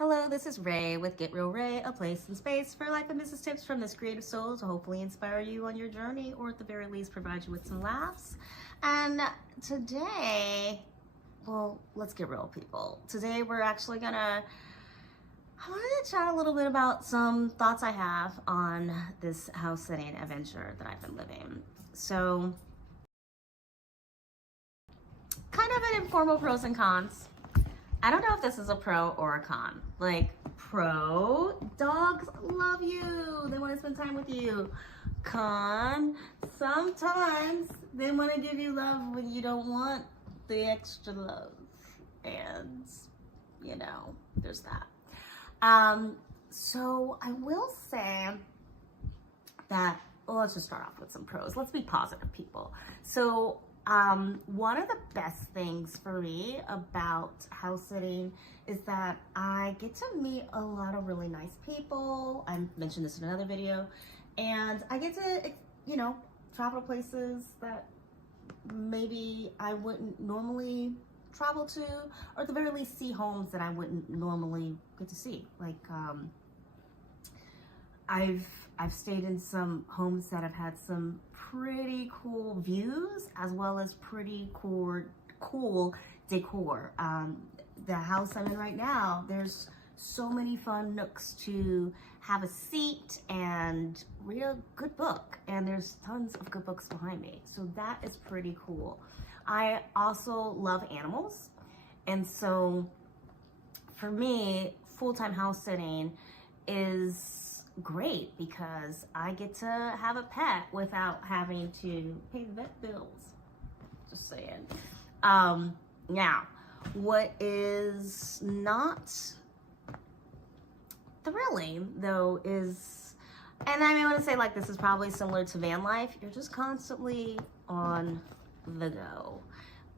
Hello, this is Ray with Get Real Ray, a place and space for life and business tips from this creative soul to hopefully inspire you on your journey, or at the very least provide you with some laughs. And today, well, let's get real, people. Today we're actually I wanted to chat a little bit about some thoughts I have on this house sitting adventure that I've been living. So, kind of an informal pros and cons. I don't know if this is a pro or a con. Like, pro, dogs love you. They want to spend time with you. Con, sometimes they want to give you love when you don't want the extra love. And, you know, there's that. So I will say that, well, let's just start off with some pros. Let's be positive, people. So, one of the best things for me about house sitting is that I get to meet a lot of really nice people. I mentioned this in another video, and I get to, you know, travel to places that maybe I wouldn't normally travel to, or at the very least see homes that I wouldn't normally get to see. Like, I've stayed in some homes that have had some pretty cool views as well as pretty cool decor. The house I'm in right now, there's so many fun nooks to have a seat and read a good book, and there's tons of good books behind me, so that is pretty cool. I also love animals, and so for me, full-time house sitting is great because I get to have a pet without having to pay the vet bills. Just saying. Now, what is not thrilling though is, and I want to say, like, this is probably similar to van life, you're just constantly on the go.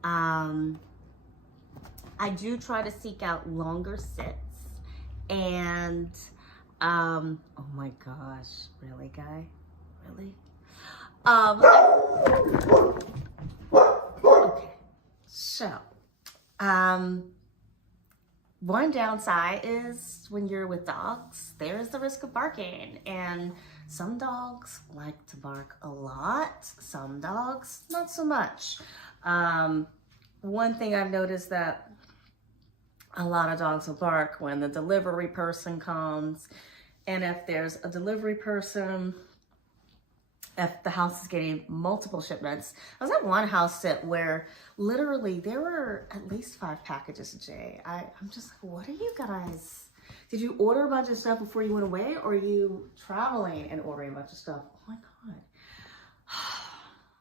I do try to seek out longer sits, and oh my gosh, really, guy? Really? Okay, so, one downside is when you're with dogs, there's the risk of barking, and some dogs like to bark a lot, some dogs not so much. One thing I've noticed that a lot of dogs will bark when the delivery person comes, and if there's a delivery person, if the house is getting multiple shipments. I was at one house sit where literally there were at least 5 packages a day. I'm just like, what are you guys? Did you order a bunch of stuff before you went away, or are you traveling and ordering a bunch of stuff? Oh my God.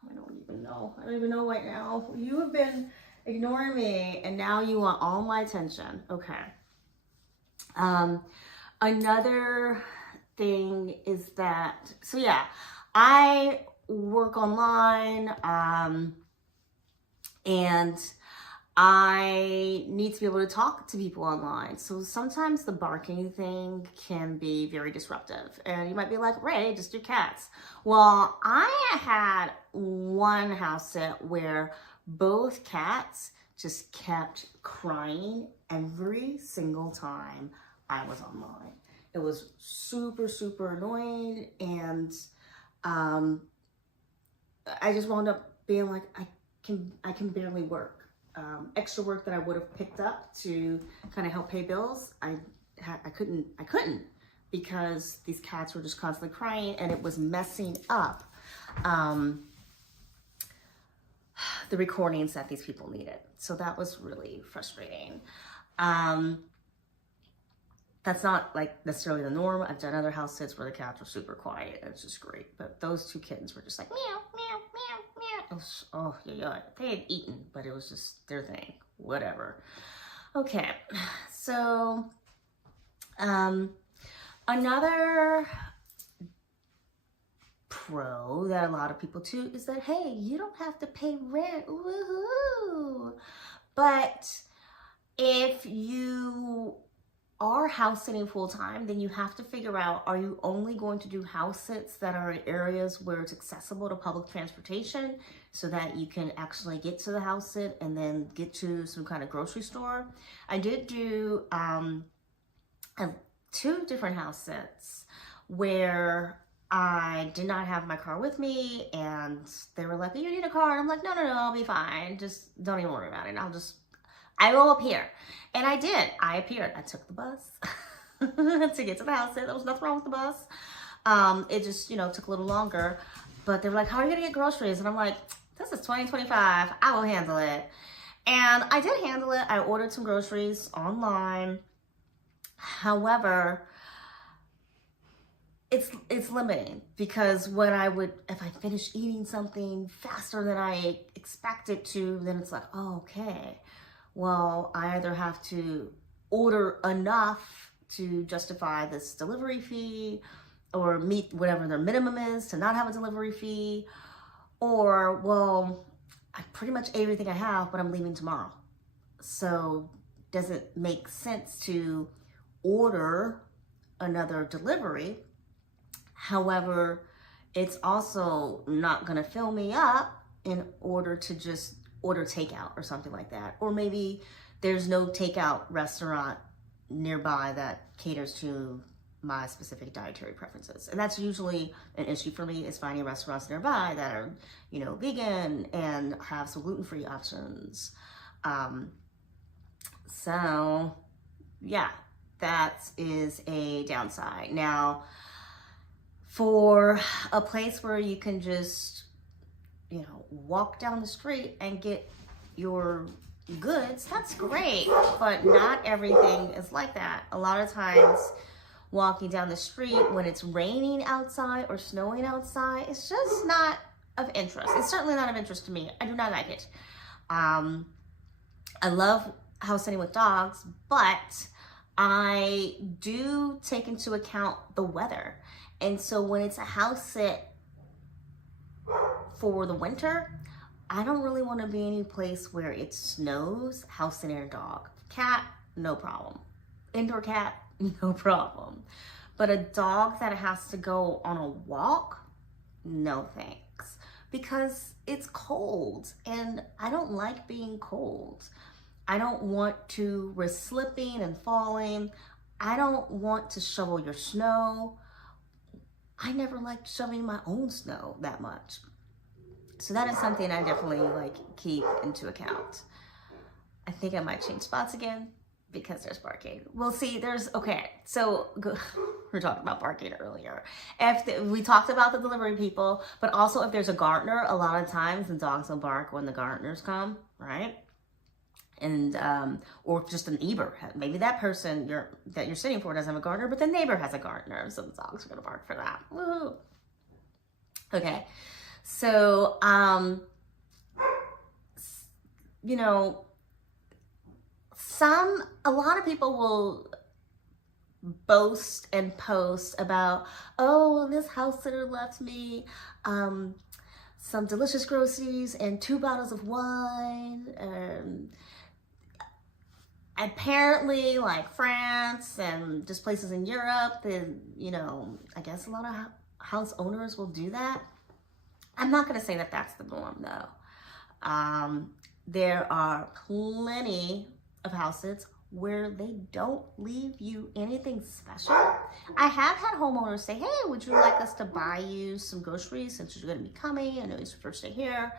I don't even know. I don't even know right now. You have been ignoring me, and now you want all my attention. Okay. Another thing is that, so yeah, I work online, and I need to be able to talk to people online. So sometimes the barking thing can be very disruptive. And you might be like, Ray, just do cats. Well, I had one house sit where both cats just kept crying every single time I was online. It was super, super annoying, and I just wound up being like, I can barely work. Extra work that I would have picked up to kind of help pay bills, I couldn't because these cats were just constantly crying, and it was messing up the recordings that these people needed. So that was really frustrating. That's not like necessarily the norm. I've done other house sits where the cats were super quiet, and it's just great. But those 2 kittens were just like, meow, meow, meow, meow. It was, oh, yeah. They had eaten, but it was just their thing. Whatever. Okay. So, another pro that a lot of people too is that, hey, you don't have to pay rent. Woohoo! But if you are house sitting full time, then you have to figure out, are you only going to do house sits that are in areas where it's accessible to public transportation so that you can actually get to the house sit and then get to some kind of grocery store? I did do I have 2 different house sits where I did not have my car with me, and they were like, you need a car. And I'm like, no, I'll be fine. Just don't even worry about it. I will appear. And I did. I appeared. I took the bus to get to the house sit. There was nothing wrong with the bus. It just, took a little longer. But they were like, how are you going to get groceries? And I'm like, this is 2025. I will handle it. And I did handle it. I ordered some groceries online. However, it's limiting, because if I finish eating something faster than I expected to, then it's like, oh, okay, well, I either have to order enough to justify this delivery fee, or meet whatever their minimum is to not have a delivery fee, or, well, I pretty much ate everything I have, but I'm leaving tomorrow. So does it make sense to order another delivery? However, it's also not going to fill me up in order to just order takeout or something like that. Or maybe there's no takeout restaurant nearby that caters to my specific dietary preferences. And that's usually an issue for me, is finding restaurants nearby that are, vegan and have some gluten-free options. So yeah, that is a downside. Now, for a place where you can just, walk down the street and get your goods, that's great, but not everything is like that. A lot of times, walking down the street when it's raining outside or snowing outside, it's just not of interest. It's certainly not of interest to me. I do not like it. I love house sitting with dogs, but I do take into account the weather. And so when it's a house sit for the winter, I don't really want to be any place where it snows. House sitting a dog. Cat, no problem. Indoor cat, no problem. But a dog that has to go on a walk, no thanks. Because it's cold, and I don't like being cold. I don't want to risk slipping and falling. I don't want to shovel your snow. I never liked shoveling my own snow that much. So that is something I definitely keep into account. I think I might change spots again because there's barking. We'll see. So we were talking about barking earlier. We talked about the delivery people, but also if there's a gardener, a lot of times the dogs will bark when the gardeners come, right? And or just a neighbor. Maybe that person that you're sitting for doesn't have a gardener, but the neighbor has a gardener, so the dogs are gonna bark for that. Woo! Okay, so a lot of people will boast and post about, oh, this house sitter left me some delicious groceries and 2 bottles of wine. Apparently, France and just places in Europe, and I guess a lot of house owners will do that. I'm not going to say that that's the norm, though. There are plenty of house sits where they don't leave you anything special. I have had homeowners say, hey, would you like us to buy you some groceries since you're going to be coming? I know it's your first day here.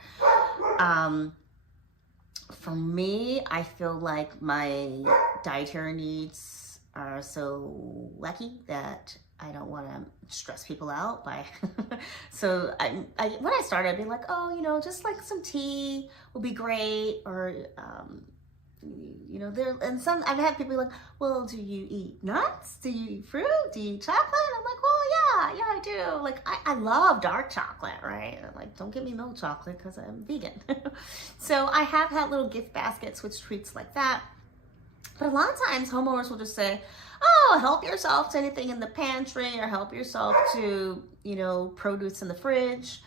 For me, I feel like my dietary needs are so wacky that I don't want to stress people out by. So when I started, I'd be like, oh, just some tea would be great, or I've had people be like, well, do you eat nuts? Do you eat fruit? Do you eat chocolate? I'm like, well, yeah, I do. I love dark chocolate, right? Don't give me milk chocolate because I'm vegan. So I have had little gift baskets with treats like that. But a lot of times homeowners will just say, oh, help yourself to anything in the pantry, or help yourself to, produce in the fridge.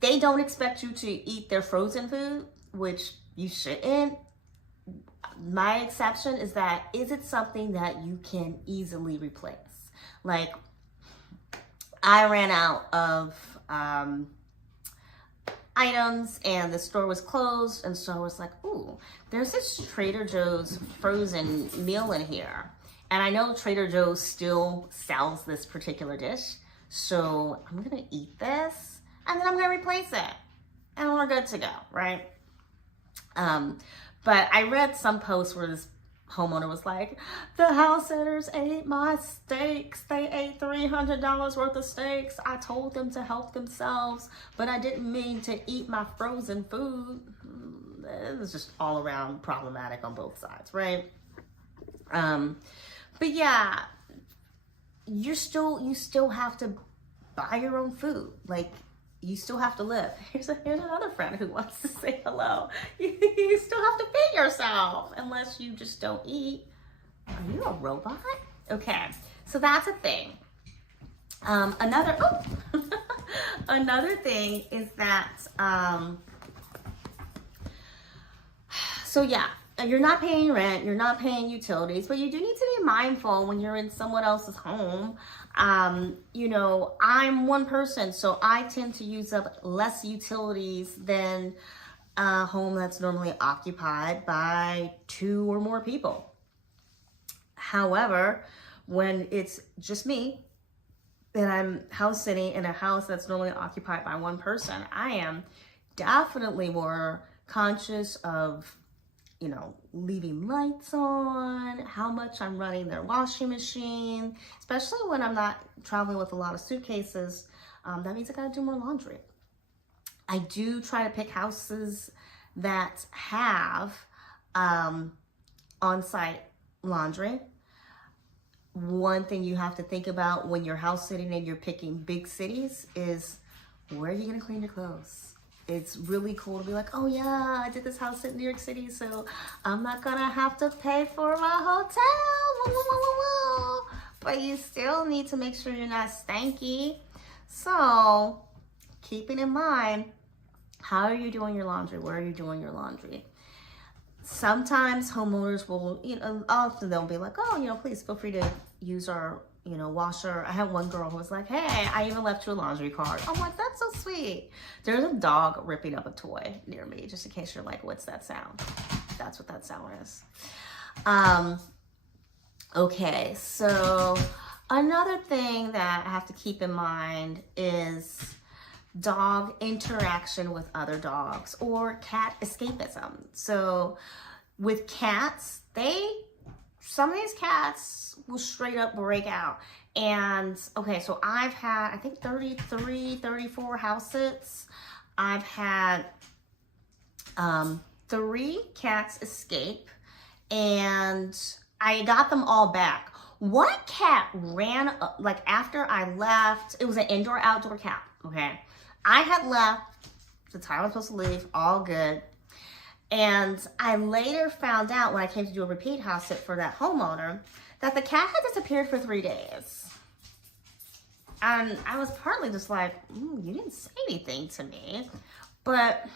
They don't expect you to eat their frozen food, which you shouldn't. My exception is that, is it something that you can easily replace? I ran out of items and the store was closed. And so I was like, ooh, there's this Trader Joe's frozen meal in here. And I know Trader Joe's still sells this particular dish. So I'm gonna eat this and then I'm gonna replace it. And we're good to go, right? But I read some posts where this homeowner was like, the house sitters ate my steaks. They ate $300 worth of steaks. I told them to help themselves, but I didn't mean to eat my frozen food. It was just all around problematic on both sides, right? But yeah, you still have to buy your own food. Like, you still have to live. Here's another friend who wants to say hello. You still have to feed yourself unless you just don't eat. Are you a robot? Okay, so that's a thing. Another thing is that, so yeah, you're not paying rent, you're not paying utilities, but you do need to be mindful when you're in someone else's home. You know, I'm one person, so I tend to use up less utilities than a home that's normally occupied by 2 or more people. However, when it's just me and I'm house sitting in a house that's normally occupied by 1 person, I am definitely more conscious of, you know, leaving lights on, how much I'm running their washing machine, especially when I'm not traveling with a lot of suitcases. That means I gotta do more laundry. I do try to pick houses that have on-site laundry. One thing you have to think about when you're house sitting and you're picking big cities is, where are you gonna clean your clothes? It's really cool to be like, oh yeah, I did this house in New York City, so I'm not gonna have to pay for my hotel. But you still need to make sure you're not stanky. So keeping in mind, how are you doing your laundry? Where are you doing your laundry? Sometimes homeowners will, you know, often they'll be like, oh, you know, please feel free to use our, you know, washer. I had one girl who was like, hey, I even left you a laundry card. I'm like, that's so sweet. There's a dog ripping up a toy near me, just in case you're like, what's that sound? That's what that sound is. Okay, so another thing that I have to keep in mind is dog interaction with other dogs or cat escapism. So with cats, some of these cats will straight up break out. And okay, so I've had, I think 33, 34 house sits. I've had 3 cats escape and I got them all back. One cat ran, like after I left, it was an indoor outdoor cat, okay? I had left the time I was supposed to leave, all good. And I later found out when I came to do a repeat house sit for that homeowner that the cat had disappeared for 3 days. And I was partly just like, you didn't say anything to me. But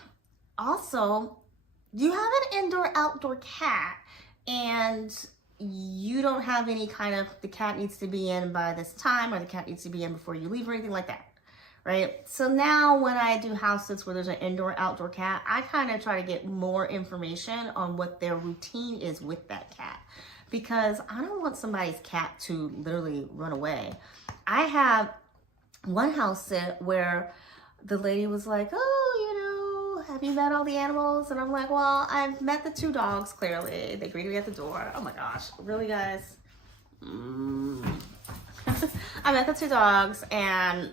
also, you have an indoor-outdoor cat and you don't have any kind of, the cat needs to be in by this time or the cat needs to be in before you leave or anything like that. Right? So now when I do house sits where there's an indoor-outdoor cat, I kind of try to get more information on what their routine is with that cat. Because I don't want somebody's cat to literally run away. I have one house sit where the lady was like, oh, you know, have you met all the animals? And I'm like, well, I've met the 2 dogs, clearly. They greeted me at the door. Oh my gosh, really, guys? I met the 2 dogs and,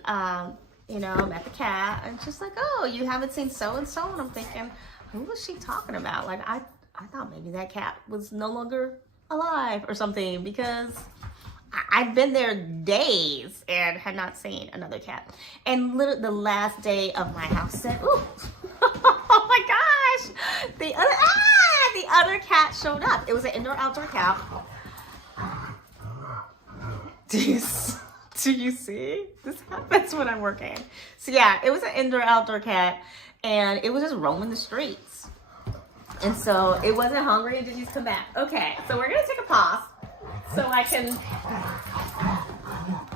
you know, met the cat, and she's like, oh, you haven't seen so-and-so? And I'm thinking, who was she talking about? Like, I thought maybe that cat was no longer alive or something, because I'd been there days and had not seen another cat. And literally the last day of my house sit, ooh, oh my gosh, the other cat showed up. It was an indoor-outdoor cat. Do you see? This happens when I'm working. So yeah, it was an indoor-outdoor cat, and it was just roaming the streets. And so it wasn't hungry and didn't just come back. Okay, so we're gonna take a pause so I can,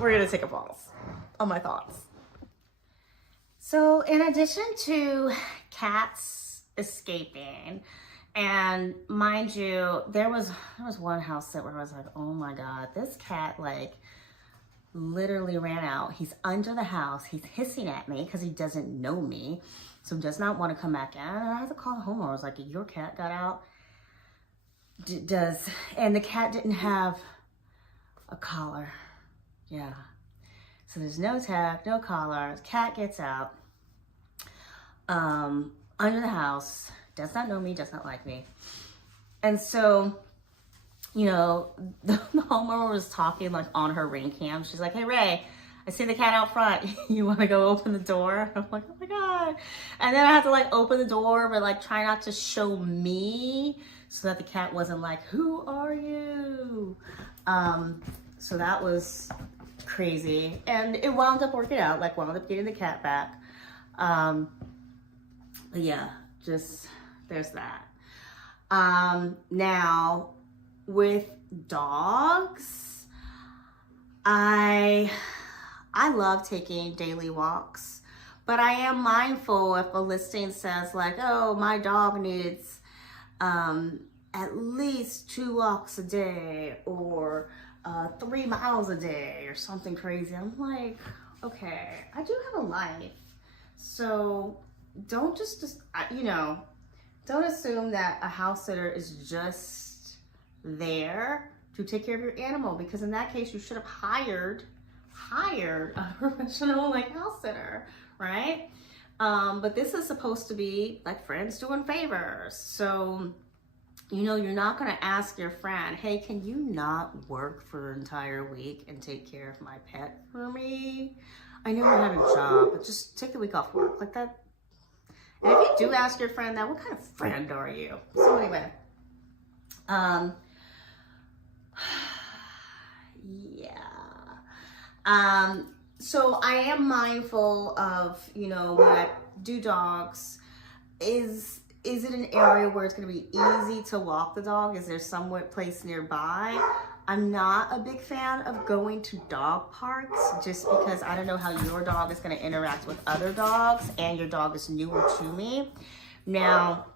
we're gonna take a pause on my thoughts. So in addition to cats escaping, and mind you, there was one house sit where I was like, oh my God, this cat like literally ran out. He's under the house. He's hissing at me because he doesn't know me. So does not want to come back in. And I had to call the homeowner. I was like, your cat got out? And the cat didn't have a collar. Yeah. So there's no tag, no collar. Cat gets out. Under the house. Does not know me, does not like me. And so, you know, the homeowner was talking like on her Ring cam. She's like, hey Ray, I see the cat out front. You want to go open the door? I'm like, oh my God. And then I had to like open the door, but like try not to show me so that the cat wasn't like, who are you? So that was crazy. And it wound up working out, like wound up getting the cat back. But yeah, just there's that. Now with dogs, I love taking daily walks, but I am mindful if a listing says like, oh, my dog needs at least 2 walks a day or 3 miles a day or something crazy. I'm like, okay, I do have a life. So don't just you know, don't assume that a house sitter is just there to take care of your animal, because in that case you should have hired a professional like house sitter, right? But this is supposed to be like friends doing favors. So, you know, you're not going to ask your friend, hey, can you not work for an entire week and take care of my pet for me? I know you have a job, but just take the week off work like that. And if you do ask your friend that, what kind of friend are you? So anyway, yeah. So I am mindful of, you know, when I do dogs, is it an area where it's going to be easy to walk the dog? Is there somewhere place nearby? I'm not a big fan of going to dog parks just because I don't know how your dog is going to interact with other dogs, and your dog is newer to me. Now,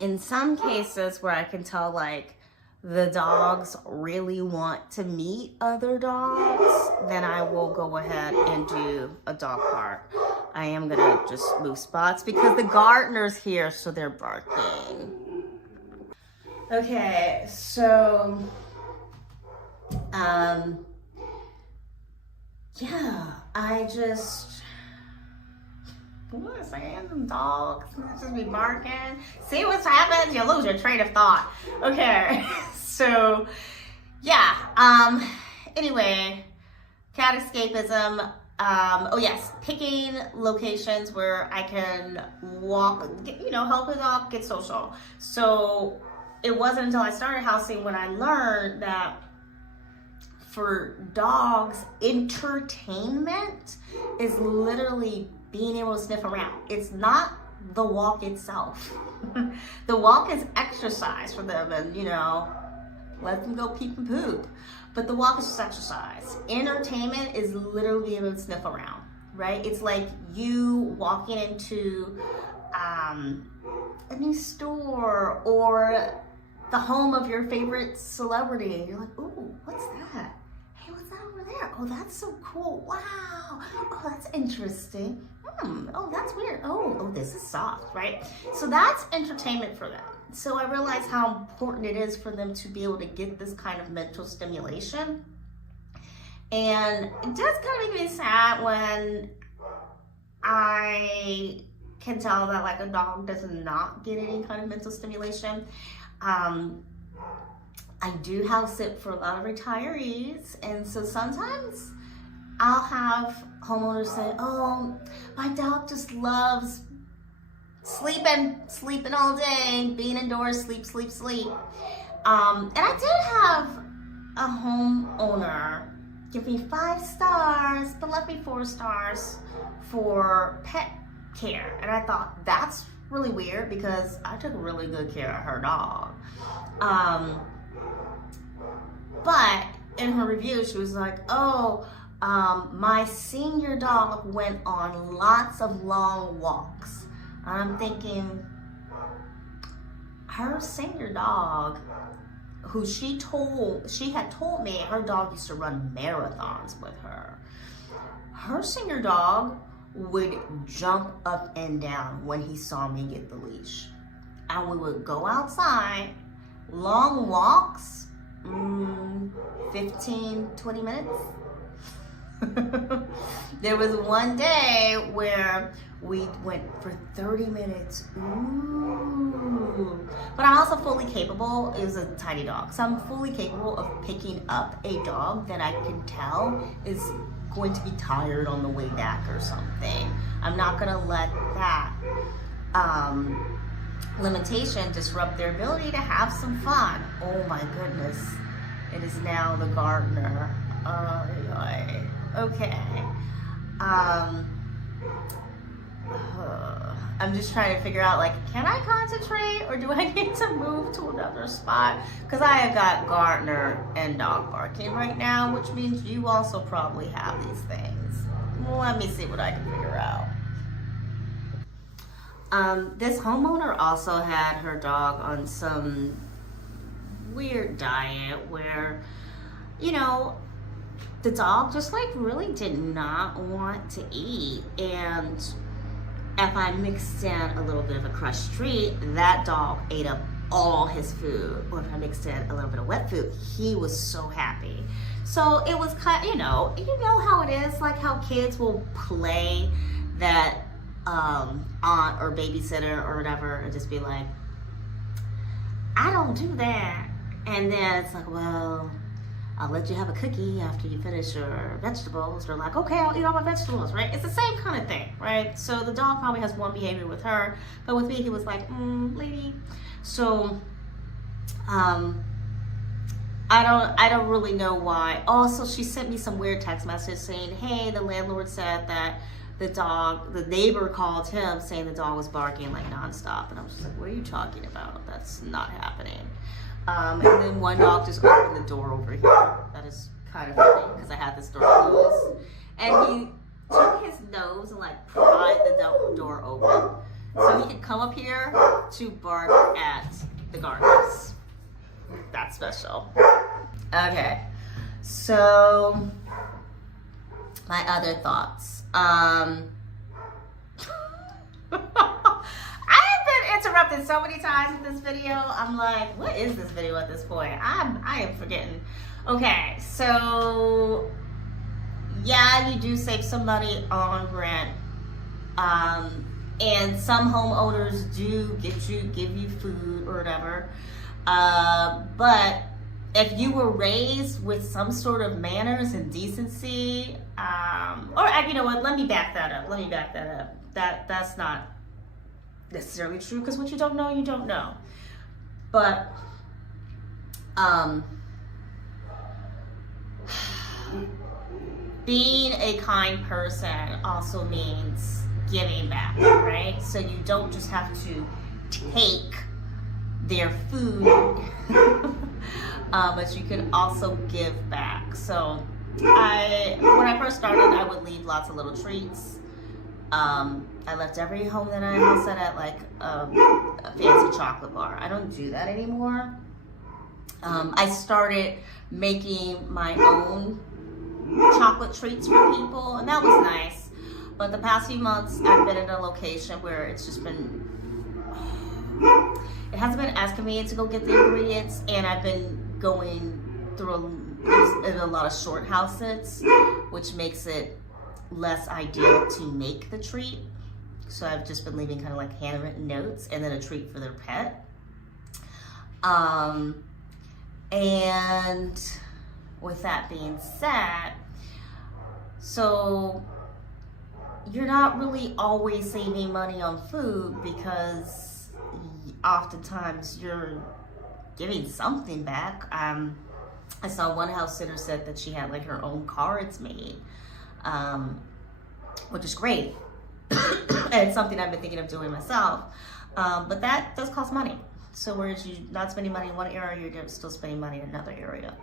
in some cases where I can tell like the dogs really want to meet other dogs, then I will go ahead and do a dog park. I am going to just move spots because the gardener's here, so they're barking. Okay, so yeah, I just, what is saying? Dogs just be barking. See what happens? You lose your train of thought. Okay, so yeah. Anyway, cat escapism. Oh yes, picking locations where I can walk, you know, help a dog get social. So it wasn't until I started housing when I learned that for dogs, entertainment is literally being able to sniff around. It's not the walk itself. The walk is exercise for them, and you know, let them go peep and poop. But the walk is just exercise. Entertainment is literally being able to sniff around, right? It's like you walking into a new store or the home of your favorite celebrity, and you're like, ooh, what's that? Hey, what's that over there? Oh, that's so cool. Wow. Oh, that's interesting. Oh, that's weird. Oh, this is soft, right? So that's entertainment for them. So I realized how important it is for them to be able to get this kind of mental stimulation. And it does kind of make me sad when I can tell that like a dog does not get any kind of mental stimulation. I do house sit for a lot of retirees, and so sometimes I'll have homeowners say, oh, my dog just loves sleeping all day, being indoors, sleep. And I did have a homeowner give me 5 stars, but left me 4 stars for pet care. And I thought, that's really weird because I took really good care of her dog. But in her review, she was like, oh, my senior dog went on lots of long walks. I'm thinking, her senior dog, who she had told me her dog used to run marathons with her. Her senior dog would jump up and down when he saw me get the leash. And we would go outside, long walks, 15, 20 minutes. There was one day where we went for 30 minutes. Ooh. But I'm also fully capable, it was a tiny dog, so I'm fully capable of picking up a dog that I can tell is going to be tired on the way back or something. I'm not gonna let that limitation disrupt their ability to have some fun. Oh my goodness, it is now the gardener. Okay. I'm just trying to figure out, like, can I concentrate or do I need to move to another spot? Because I have got gardener and dog barking right now, which means you also probably have these things. Let me see what I can figure out. This homeowner also had her dog on some weird diet where, you know, the dog just like really did not want to eat. And if I mixed in a little bit of a crushed treat, that dog ate up all his food. Or if I mixed in a little bit of wet food, he was so happy. So it was kind of, you know how it is, like how kids will play that aunt or babysitter or whatever and just be like, I don't do that. And then it's like, well, I'll let you have a cookie after you finish your vegetables. They're like, okay, I'll eat all my vegetables, right? It's the same kind of thing, right? So the dog probably has one behavior with her, but with me, he was like, lady. So, I don't really know why. Also, she sent me some weird text message saying, hey, the landlord said that the neighbor called him saying the dog was barking like nonstop. And I was just like, what are you talking about? That's not happening. And then one dog just opened the door over here. That is kind of funny because I had this door closed. And he took his nose and like pried the door open so he could come up here to bark at the gardeners. That's special. Okay, so my other thoughts. Interrupted so many times with this video. I'm like, what is this video at this point? I am forgetting. Okay, so yeah, you do save some money on rent. And some homeowners do give you food or whatever. But if you were raised with some sort of manners and decency, or you know what, let me back that up. That's not necessarily true, because what you don't know, you don't know. But being a kind person also means giving back, right? So you don't just have to take their food, but you can also give back. So when I first started, I would leave lots of little treats. I left every home that I house at like a fancy chocolate bar. I don't do that anymore. I started making my own chocolate treats for people, and that was nice. But the past few months, I've been in a location where it hasn't been as convenient to go get the ingredients, and I've been going through a lot of short house sits, which makes it less ideal to make the treat. So I've just been leaving kind of like handwritten notes and then a treat for their pet. And with that being said, so you're not really always saving money on food, because oftentimes you're giving something back. I saw one house sitter said that she had like her own cards made, which is great. And it's something I've been thinking of doing myself. But that does cost money. So whereas you're not spending money in one area, you're still spending money in another area.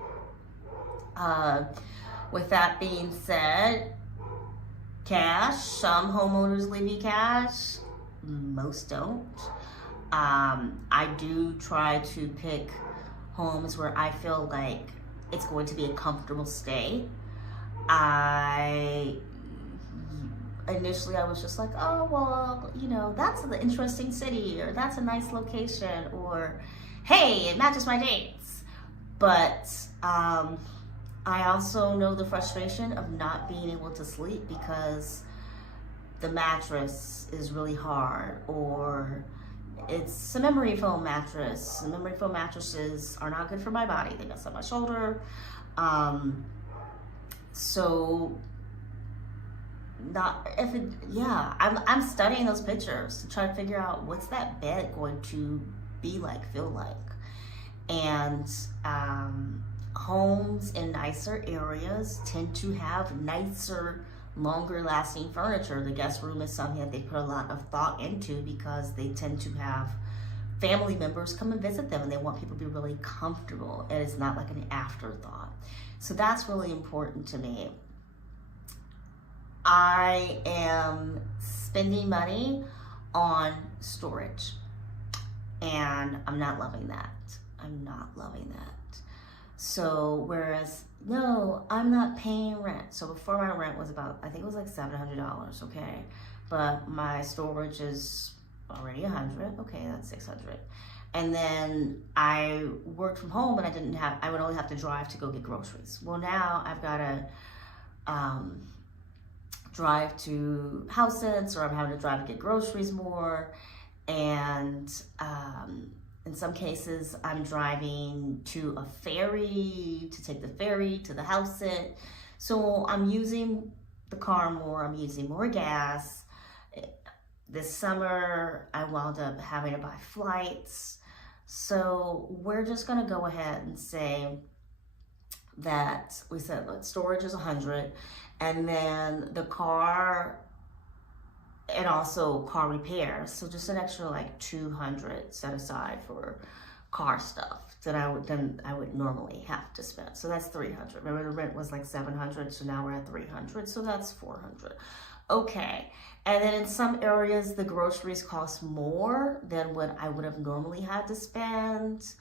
With that being said, cash, some homeowners leave you cash, most don't. I do try to pick homes where I feel like it's going to be a comfortable stay. Initially I was just like, oh, well, you know, that's an interesting city, or that's a nice location, or hey, it matches my dates. But I also know the frustration of not being able to sleep because the mattress is really hard, or it's a memory foam mattress. The memory foam mattresses are not good for my body. They mess up my shoulder. I'm studying those pictures to try to figure out what's that bed going to be like, feel like. And homes in nicer areas tend to have nicer, longer lasting furniture. The guest room is something that they put a lot of thought into because they tend to have family members come and visit them, and they want people to be really comfortable, and it's not like an afterthought. So that's really important to me. I am spending money on storage, and I'm not loving that. So whereas, no, I'm not paying rent. So before, my rent was about, I think it was like $700, okay? But my storage is already $100, okay, that's $600. And then I worked from home, and I would only have to drive to go get groceries. Well, now I've got to drive to Housesitting, or I'm having to drive to get groceries more. And in some cases, I'm driving to a ferry to take the ferry to the Housesit. So I'm using the car more, I'm using more gas. This summer, I wound up having to buy flights. So we're just gonna go ahead and say that we said, look, storage is $100, and then the car, and also car repair, so just an extra like $200 set aside for car stuff that I would normally have to spend. So that's $300. Remember, the rent was like $700, so now we're at $300, so that's $400. Okay, and then in some areas the groceries cost more than what I would have normally had to spend.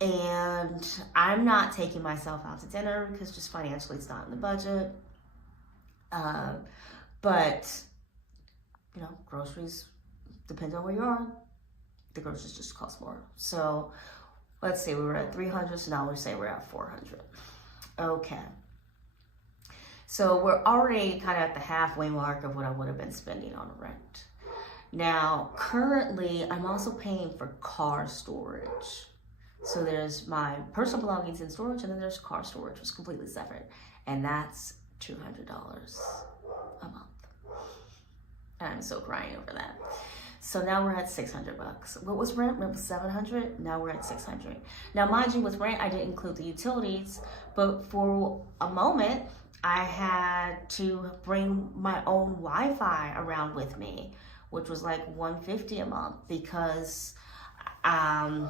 And I'm not taking myself out to dinner because just financially it's not in the budget. But you know, groceries, depends on where you are, the groceries just cost more. So let's say we were at $300, so now we say we're at $400. Okay. So we're already kind of at the halfway mark of what I would have been spending on rent. Now, currently, I'm also paying for car storage. So there's my personal belongings in storage, and then there's car storage, which is completely separate. And that's $200 a month. And I'm so crying over that. So now we're at $600. What was rent? Rent was $700. Now we're at $600. Now, mind you, with rent, I didn't include the utilities, but for a moment, I had to bring my own Wi-Fi around with me, which was like $150 a month, because I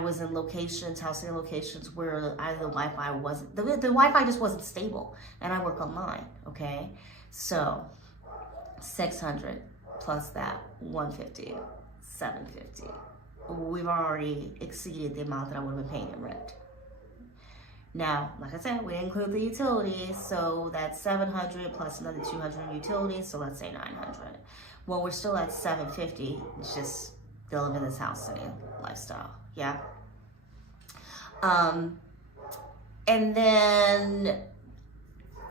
was in locations, housing locations where either the Wi-Fi wasn't, the Wi-Fi just wasn't stable, and I work online, okay? So $600 plus that $150, $750. We've already exceeded the amount that I would have been paying in rent. Now, like I said, we include the utilities, so that's $700 plus another $200 in utilities, so let's say $900. Well, we're still at $750. It's just still living this house sitting lifestyle, yeah. And then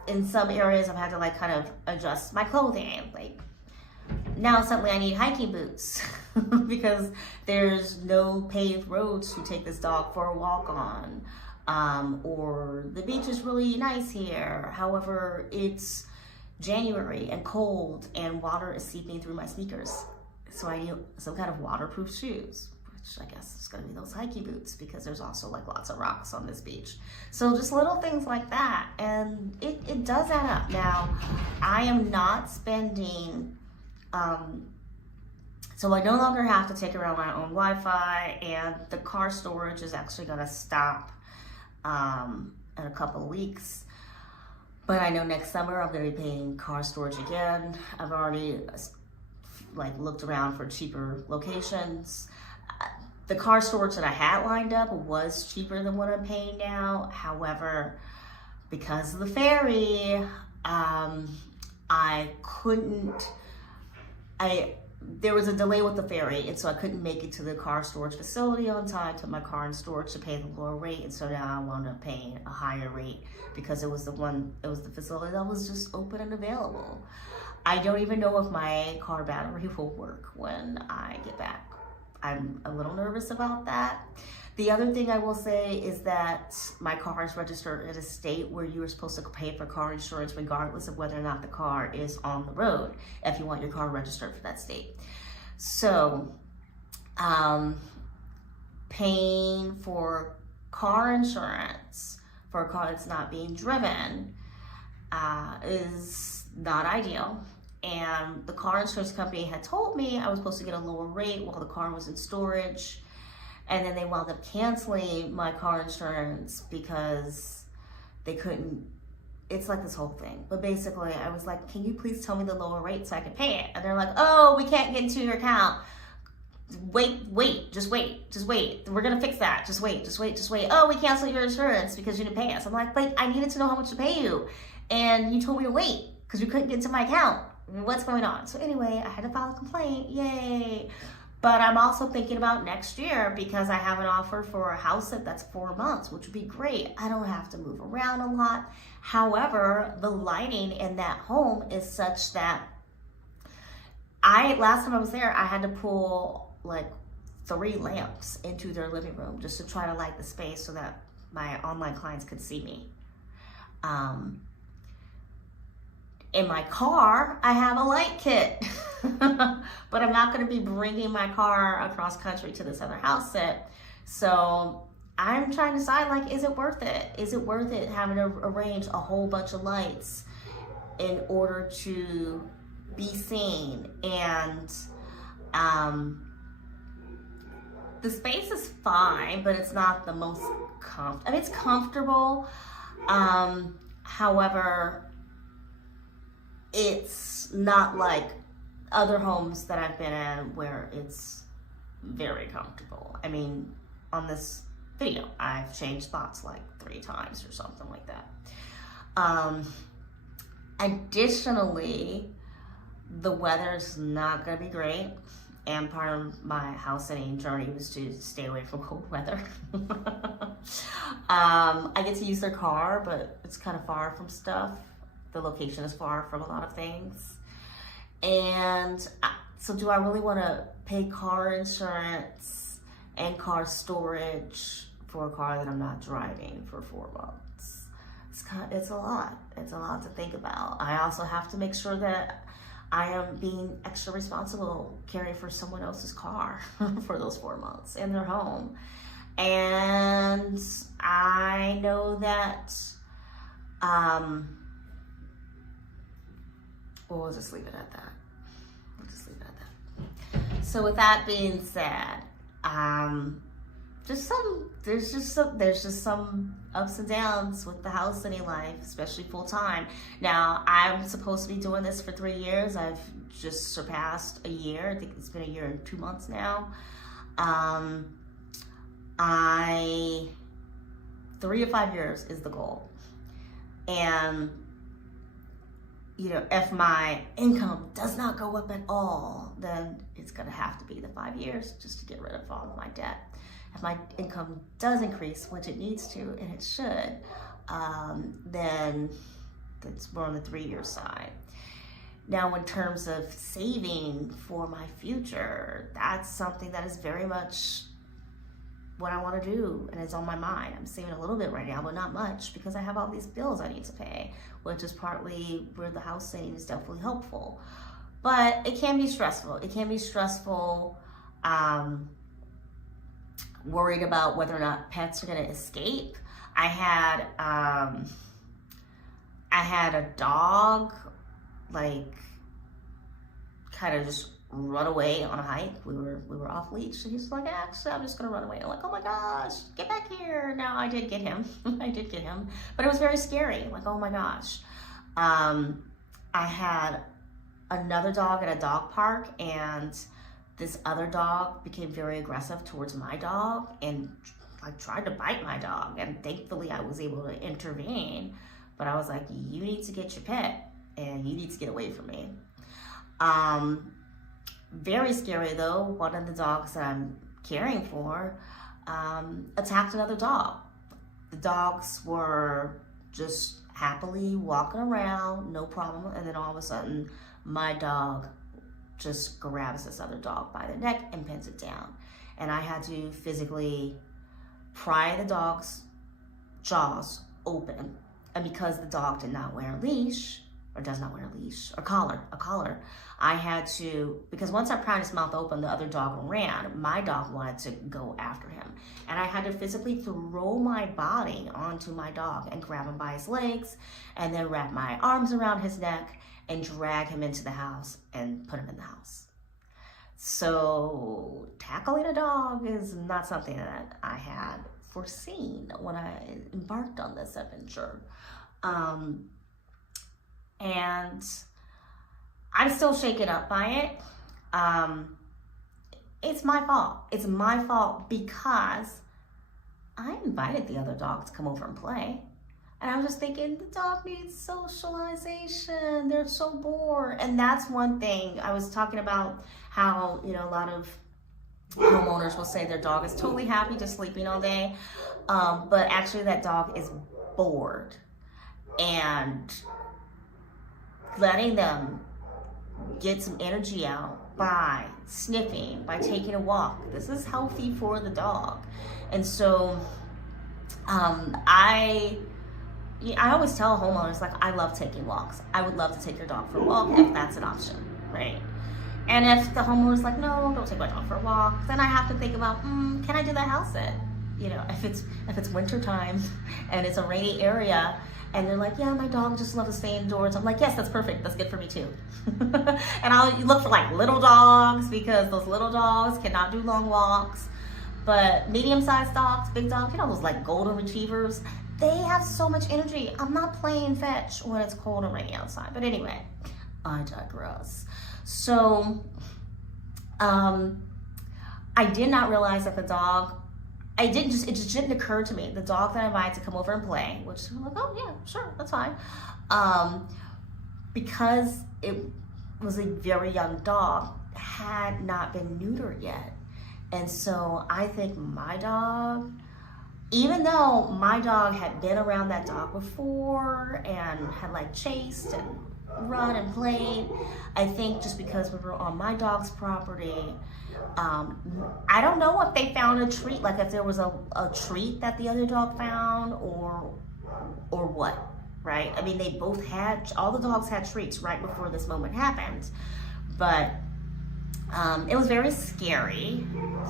in some areas, I've had to like kind of adjust my clothing. Like now suddenly I need hiking boots because there's no paved roads to take this dog for a walk on. Or the beach is really nice here. However, it's January and cold and water is seeping through my sneakers. So I need some kind of waterproof shoes, which I guess is gonna be those hiking boots because there's also like lots of rocks on this beach. So just little things like that. And it does add up. Now, I am not spending, so I no longer have to take around my own Wi-Fi, and the car storage is actually gonna stop. in a couple of weeks. But I know next summer I'm going to be paying car storage again. I've already looked around for cheaper locations. The car storage that I had lined up was cheaper than what I'm paying now. However, because of the ferry, there was a delay with the ferry, and so I couldn't make it to the car storage facility on time, to my car in storage to pay the lower rate, and so now I wound up paying a higher rate because it was the facility that was just open and available. I don't even know if my car battery will work when I get back. I'm a little nervous about that. The other thing I will say is that my car is registered in a state where you are supposed to pay for car insurance regardless of whether or not the car is on the road, if you want your car registered for that state. So, paying for car insurance for a car that's not being driven is not ideal. And the car insurance company had told me I was supposed to get a lower rate while the car was in storage. And then they wound up canceling my car insurance because they couldn't, it's like this whole thing. But basically I was like, can you please tell me the lower rate so I can pay it? And they're like, oh, we can't get into your account. Wait, just wait. We're gonna fix that. Just wait. Oh, we canceled your insurance because you didn't pay us. I'm like, but I needed to know how much to pay you. And you told me to wait because you couldn't get into my account. What's going on? So anyway, I had to file a complaint, yay. But I'm also thinking about next year because I have an offer for a house that's 4 months, which would be great. I don't have to move around a lot. However, the lighting in that home is such that last time I was there, I had to pull like 3 lamps into their living room just to try to light the space so that my online clients could see me. In my car, I have a light kit, but I'm not going to be bringing my car across country to this other house sit. So I'm trying to decide, like, is it worth it? Is it worth it having to arrange a whole bunch of lights in order to be seen? And the space is fine, but it's not the most comfortable. I mean, it's comfortable. However, it's not like other homes that I've been in where it's very comfortable. I mean, on this video, I've changed spots like 3 times or something like that. Additionally, the weather's not gonna be great. And part of my house sitting journey was to stay away from cold weather. I get to use their car, but it's kind of far from stuff. The location is far from a lot of things. And so do I really want to pay car insurance and car storage for a car that I'm not driving for 4 months? It's a lot. It's a lot to think about. I also have to make sure that I am being extra responsible caring for someone else's car for those 4 months in their home. And I know that, we'll just leave it at that. So with that being said, there's just some ups and downs with the house sitting life, especially full time. Now, I'm supposed to be doing this for 3 years. I've just surpassed a year. I think it's been a year and 2 months now. 3 to 5 years is the goal. And you know, if my income does not go up at all, then it's gonna have to be the 5 years just to get rid of all of my debt. If my income does increase, which it needs to, and it should, then that's more on the 3-year side. Now, in terms of saving for my future, that's something that is very much what I want to do, and it's on my mind. I'm saving a little bit right now, but not much, because I have all these bills I need to pay, which is partly where the house sitting is definitely helpful. But it can be stressful. It can be stressful, worried about whether or not pets are going to escape. I had a dog, like, kind of just run away on a hike. We were off leash, and he's like, actually, I'm just gonna run away. I'm like, oh my gosh, get back here. Now I did get him. I did get him, but it was very scary. Like, oh my gosh. I had another dog at a dog park, and this other dog became very aggressive towards my dog and like tried to bite my dog. And thankfully I was able to intervene, but I was like, you need to get your pet and you need to get away from me. Very scary though, one of the dogs that I'm caring for attacked another dog. The dogs were just happily walking around, no problem, and then all of a sudden my dog just grabs this other dog by the neck and pins it down. And I had to physically pry the dog's jaws open. And because the dog did not wear a leash, or does not wear a leash, or a collar, I had to, because once I pried his mouth open, the other dog ran. My dog wanted to go after him. And I had to physically throw my body onto my dog and grab him by his legs, and then wrap my arms around his neck and drag him into the house and put him in the house. So tackling a dog is not something that I had foreseen when I embarked on this adventure. And I'm still shaken up by it. It's my fault. It's my fault because I invited the other dog to come over and play. And I was just thinking, the dog needs socialization. They're so bored. And that's one thing. I was talking about how, a lot of homeowners will say their dog is totally happy just sleeping all day. But actually that dog is bored. And letting them get some energy out by sniffing, by taking a walk. This is healthy for the dog. And so I always tell homeowners, like, I love taking walks. I would love to take your dog for a walk if that's an option, right? And if the homeowner's like, no, don't take my dog for a walk, then I have to think about, can I do that house sit? If it's winter time and it's a rainy area, and they're like, yeah, my dog just loves to stay indoors. I'm like, yes, that's perfect. That's good for me too. And I'll look for like little dogs, because those little dogs cannot do long walks. But medium-sized dogs, big dogs, those like golden retrievers, they have so much energy. I'm not playing fetch when it's cold and rainy outside. But anyway, I digress. So I did not realize that the dog, it just didn't occur to me. The dog that I invited to come over and play, which I'm like, oh yeah, sure, that's fine. Because it was a very young dog, had not been neutered yet. And so I think my dog, even though my dog had been around that dog before and had like chased and run and played, I think just because we were on my dog's property, I don't know if they found a treat, like if there was a treat that the other dog found or what, right? I mean, they both had, all the dogs had treats right before this moment happened, but it was very scary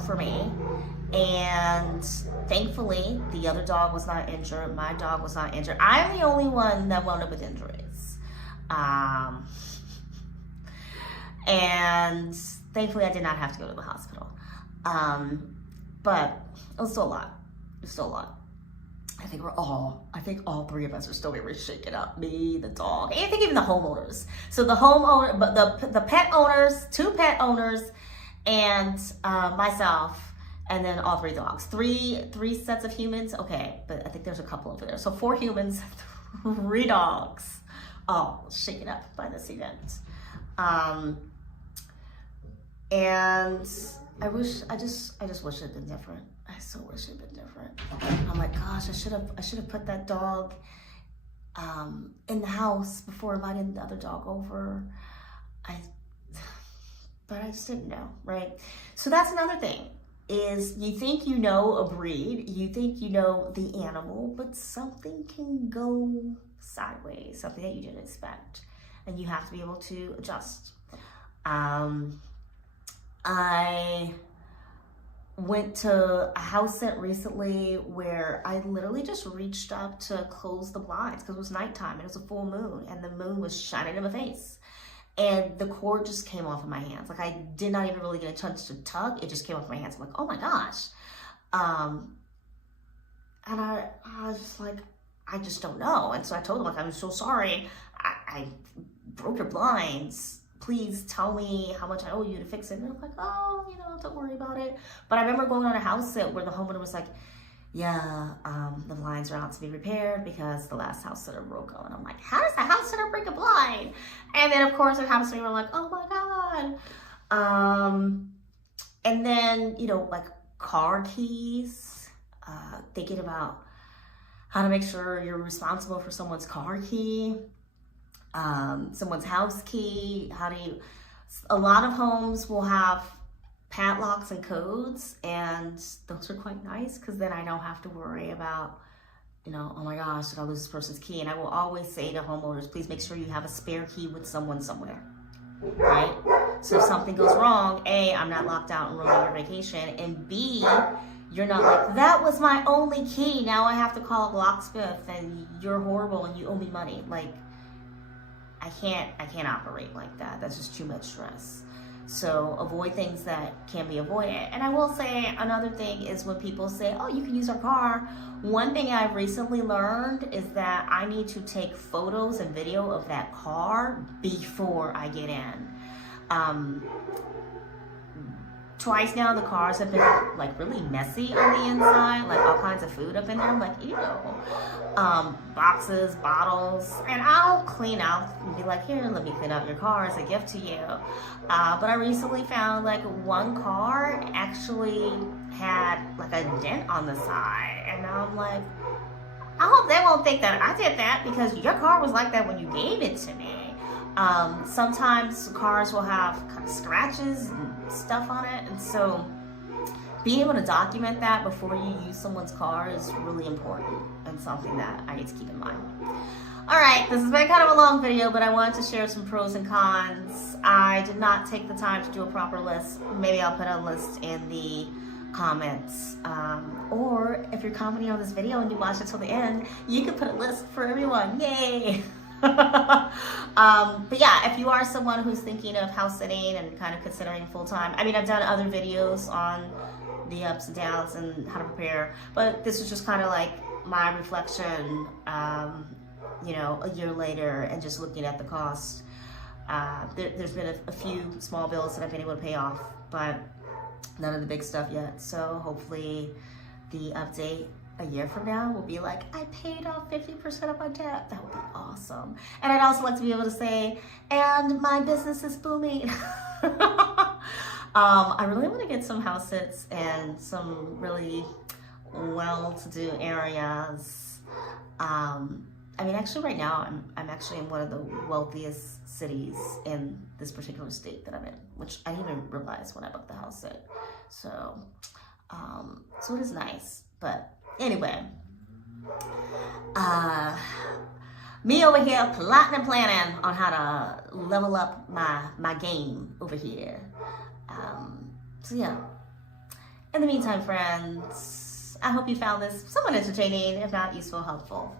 for me. And thankfully, the other dog was not injured. My dog was not injured. I'm the only one that wound up with injuries. And thankfully, I did not have to go to the hospital. But it was still a lot. It was still a lot. I think all three of us are still very shaken up. Me, the dog, and I think even the homeowners. So the homeowner, but the pet owners, 2 pet owners, and myself, and then all 3 dogs. Three sets of humans. Okay, but I think there's a couple over there. So 4 humans, 3 dogs, all shaken up by this event. And I just wish it had been different. I so wish it had been different. I'm like, gosh, I should have put that dog in the house before inviting the other dog over. But I just didn't know, right? So that's another thing, is you think you know a breed, you think you know the animal, but something can go sideways, something that you didn't expect, and you have to be able to adjust. I went to a house sit recently where I literally just reached up to close the blinds because it was nighttime and it was a full moon and the moon was shining in my face. and the cord just came off of my hands. Like I did not even really get a chance to tug. It just came off my hands. I'm like, oh my gosh. And I was just like, I just don't know. And so I told him, like, I'm so sorry. I broke your blinds. Please tell me how much I owe you to fix it. And I'm like, oh, you know, don't worry about it. But I remember going on a house sit where the homeowner was like, yeah, the blinds are out to be repaired because the last house sitter broke them. And I'm like, how does a house sitter break a blind? And then of course it happens to me. We're like, oh my God. And then, you know, like car keys, thinking about how to make sure you're responsible for someone's car key, someone's house key. A lot of homes will have padlocks and codes, and those are quite nice because then I don't have to worry about, you know, oh my gosh, did I lose this person's key? And I will always say to homeowners, please make sure you have a spare key with someone somewhere, right? So if something goes wrong, A, I'm not locked out and ruining your vacation, and B, you're not like, that was my only key, now I have to call a locksmith and you're horrible and you owe me money. Like, I can't operate like that. That's just too much stress. So avoid things that can be avoided. And I will say another thing is when people say, oh, you can use our car. One thing I've recently learned is that I need to take photos and video of that car before I get in. Twice now the cars have been like really messy on the inside, like all kinds of food up in there. I'm like, ew. Boxes, bottles, and I'll clean out and be like, here, let me clean out your car as a gift to you. But I recently found like one car actually had like a dent on the side, and I'm like, I hope they won't think that I did that because your car was like that when you gave it to me. Sometimes cars will have kind of scratches and stuff on it, and so being able to document that before you use someone's car is really important and something that I need to keep in mind. All right, this has been kind of a long video, but I wanted to share some pros and cons. I did not take the time to do a proper list. Maybe I'll put a list in the comments, or if you're commenting on this video and you watch it till the end, you can put a list for everyone. Yay! But yeah, if you are someone who's thinking of house sitting and kind of considering full-time, I mean, I've done other videos on the ups and downs and how to prepare, but this was just kind of like my reflection, you know, a year later and just looking at the cost. There's been a few small bills that I've been able to pay off, but none of the big stuff yet. So hopefully the update a year from now will be like, I paid off 50% of my debt. That would be awesome. And I'd also like to be able to say, and my business is booming. I really want to get some house sits and some really well-to-do areas. I mean, actually right now, I'm actually in one of the wealthiest cities in this particular state that I'm in, which I didn't even realize when I booked the house sit. So, so it is nice, but anyway, me over here plotting and planning on how to level up my game over here. So yeah, in the meantime, friends, I hope you found this somewhat entertaining, if not useful, helpful.